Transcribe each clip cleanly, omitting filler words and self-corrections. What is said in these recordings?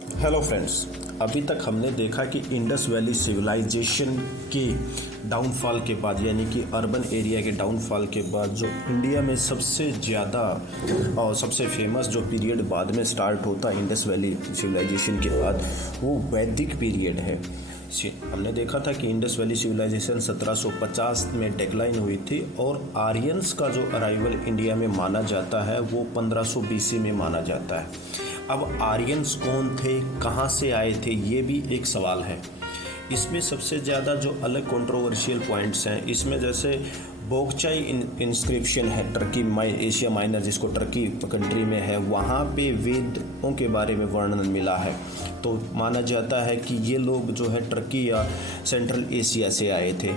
Hello friends, अभी तक हमने देखा कि इंडस वैली सिविलाइजेशन के डाउनफॉल के बाद, यानी कि अर्बन एरिया के डाउनफॉल के बाद, जो इंडिया में सबसे ज़्यादा और सबसे फेमस जो पीरियड बाद में स्टार्ट होता है इंडस वैली सिविलाइजेशन के बाद, वो वैदिक पीरियड है। हमने देखा था कि इंडस वैली सिविलाइजेशन 1750 में डिक्लाइन हुई थी और आर्यंस का जो अराइवल इंडिया में माना जाता है वो 1500 BC में माना जाता है। अब आर्यंस कौन थे, कहाँ से आए थे, ये भी एक सवाल है। इसमें सबसे ज़्यादा जो अलग कंट्रोवर्शियल पॉइंट्स हैं, इसमें जैसे बोगचाई इंस्क्रिप्शन है टर्की एशिया माइनर, जिसको टर्की कंट्री में है, वहाँ पे वेदों के बारे में वर्णन मिला है। तो माना जाता है कि ये लोग जो है टर्की या सेंट्रल एशिया से आए थे।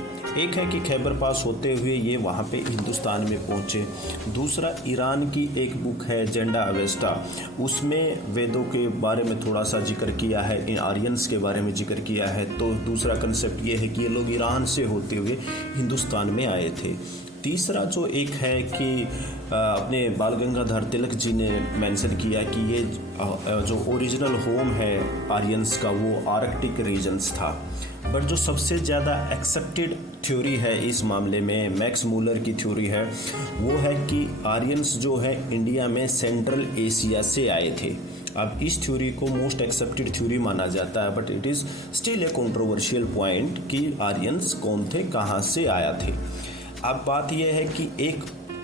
एक है कि खैबर पास होते हुए ये वहाँ पे हिंदुस्तान में पहुँचे। दूसरा, ईरान की एक बुक है जेंडा अवेस्टा, उसमें वेदों के बारे में थोड़ा सा जिक्र किया है, इन आर्यंस के बारे में जिक्र किया है। तो दूसरा कंसेप्ट ये है कि ये लोग ईरान से होते हुए हिंदुस्तान में आए थे। तीसरा जो एक है कि अपने बाल गंगाधर तिलक जी ने मेंशन किया कि ये जो ओरिजिनल होम है आर्यंस का वो आर्कटिक रीजन्स था। बट जो सबसे ज़्यादा एक्सेप्टेड थ्योरी है इस मामले में, मैक्स मूलर की थ्योरी है, वो है कि आर्यंस जो है इंडिया में सेंट्रल एशिया से आए थे। अब इस थ्योरी को मोस्ट एक्सेप्टेड थ्योरी माना जाता है, but it is still a controversial point कि आर्यंस कौन थे, कहाँ से आया थे। अब बात यह है कि एक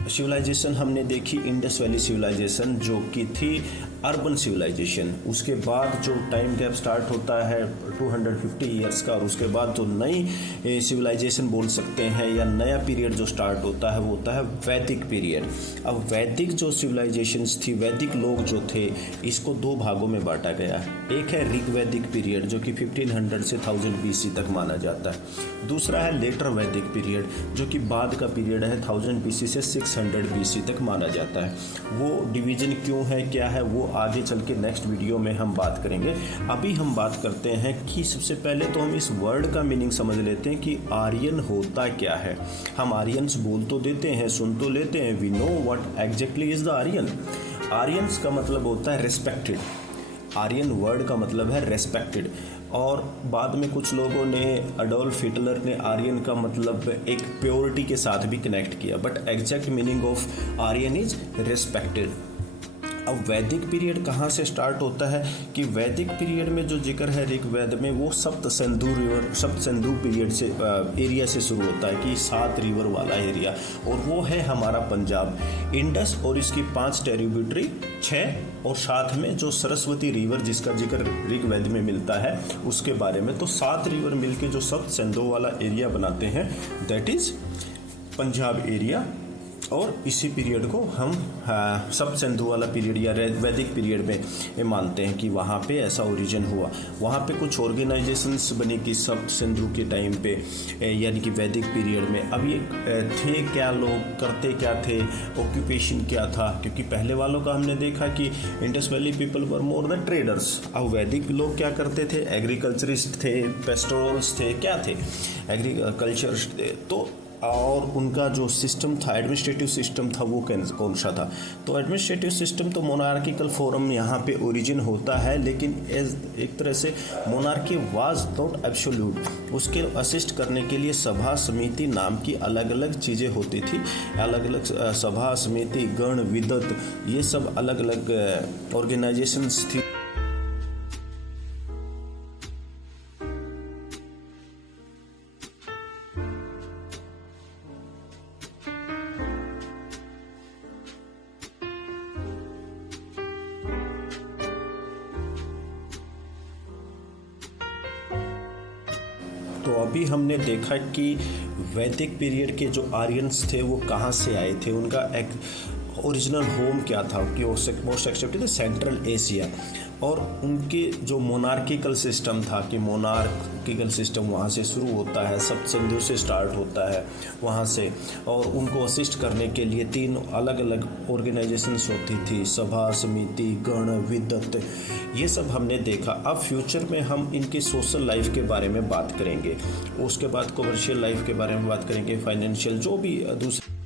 सिविलाइजेशन हमने देखी इंडस वैली सिविलाइजेशन, जो कि थी अर्बन सिविलाइजेशन। उसके बाद जो टाइम गैप स्टार्ट होता है 250 ईयर्स का, और उसके बाद जो नई सिविलाइजेशन बोल सकते हैं या नया पीरियड जो स्टार्ट होता है वो होता है वैदिक पीरियड। अब वैदिक जो सिविलाइजेशंस थी, वैदिक लोग जो थे, इसको दो भागों में बांटा गया है। एक है ऋग वैदिक पीरियड जो कि 1500 से 1000 BC तक माना जाता है। दूसरा है लेटर वैदिक पीरियड जो कि बाद का पीरियड है, 1000 BC से 600 BC तक माना जाता है। वो डिवीज़न क्यों है, क्या है, वो आगे चल के नेक्स्ट वीडियो में हम बात करेंगे। अभी हम बात करते हैं कि सबसे पहले तो हम इस वर्ड का मीनिंग समझ लेते हैं कि आर्यन होता क्या है। हम आर्यंस बोल तो देते हैं, सुन तो लेते हैं, we know what exactly is the Aryan. Aryans का मतलब होता है रेस्पेक्टेड। आर्यन वर्ड का मतलब है रेस्पेक्टेड। और बाद में कुछ लोगों ने, अडोल्फ हिटलर ने आर्यन का मतलब एक प्योरिटी के साथ भी कनेक्ट किया, but exact meaning of Aryan is respected. अब वैदिक पीरियड कहाँ से स्टार्ट होता है कि वैदिक पीरियड में जो जिक्र है ऋग्वेद में, वो सप्त सिंधु पीरियड से एरिया से शुरू होता है कि 7 रिवर वाला एरिया, और वो है हमारा पंजाब। इंडस और इसकी 5 ट्रिब्यूटरी 6, और साथ में जो सरस्वती रिवर जिसका जिक्र ऋग्वेद में मिलता है उसके बारे में। तो 7 रिवर मिलके जो सप्त सिंधु वाला एरिया बनाते हैं, दैट इज पंजाब एरिया। और इसी पीरियड को हम सब सिंधु वाला पीरियड या वैदिक पीरियड में मानते हैं कि वहाँ पे ऐसा ओरिजिन हुआ। वहाँ पे कुछ ऑर्गेनाइजेशंस बनी कि सब सिंधु के टाइम पे, यानी कि वैदिक पीरियड में। अब ये थे क्या, लोग करते क्या थे, ऑक्यूपेशन क्या था, क्योंकि पहले वालों का हमने देखा कि Indus valley people were more the traders. अब वैदिक लोग क्या करते थे, एग्रीकल्चरिस्ट थे, पेस्टोरल्स थे, क्या थे, एग्रीकल्चरिस्ट थे। तो और उनका जो सिस्टम था, एडमिनिस्ट्रेटिव सिस्टम था, वो कौन सा था। तो एडमिनिस्ट्रेटिव सिस्टम तो मोनार्किकल फॉर्म यहाँ पे ओरिजिन होता है, लेकिन एज एक तरह से मोनार्की वाज नॉट एब्सोल्यूट। उसके असिस्ट करने के लिए सभा समिति नाम की अलग अलग चीज़ें होती थी। अलग अलग सभा समिति, गण, विदत, ये सब अलग अलग ऑर्गेनाइजेशंस थी। तो अभी हमने देखा कि वैदिक पीरियड के जो आर्यंस थे वो कहाँ से आए थे, उनका एक ओरिजिनल होम क्या था, कि मोस्ट एक्सेप्टेड सेंट्रल एशिया। और उनके जो मोनार्किकल सिस्टम था, कि मोनार्किकल सिस्टम वहाँ से शुरू होता है, सब सिंधु से स्टार्ट होता है वहाँ से। और उनको असिस्ट करने के लिए 3 अलग अलग ऑर्गेनाइजेशंस होती थी, सभा समिति, गण, विदत, ये सब हमने देखा। अब फ्यूचर में हम इनके सोशल लाइफ के बारे में बात करेंगे, उसके बाद कमर्शियल लाइफ के बारे में बात करेंगे, फाइनेंशियल, जो भी दूसरे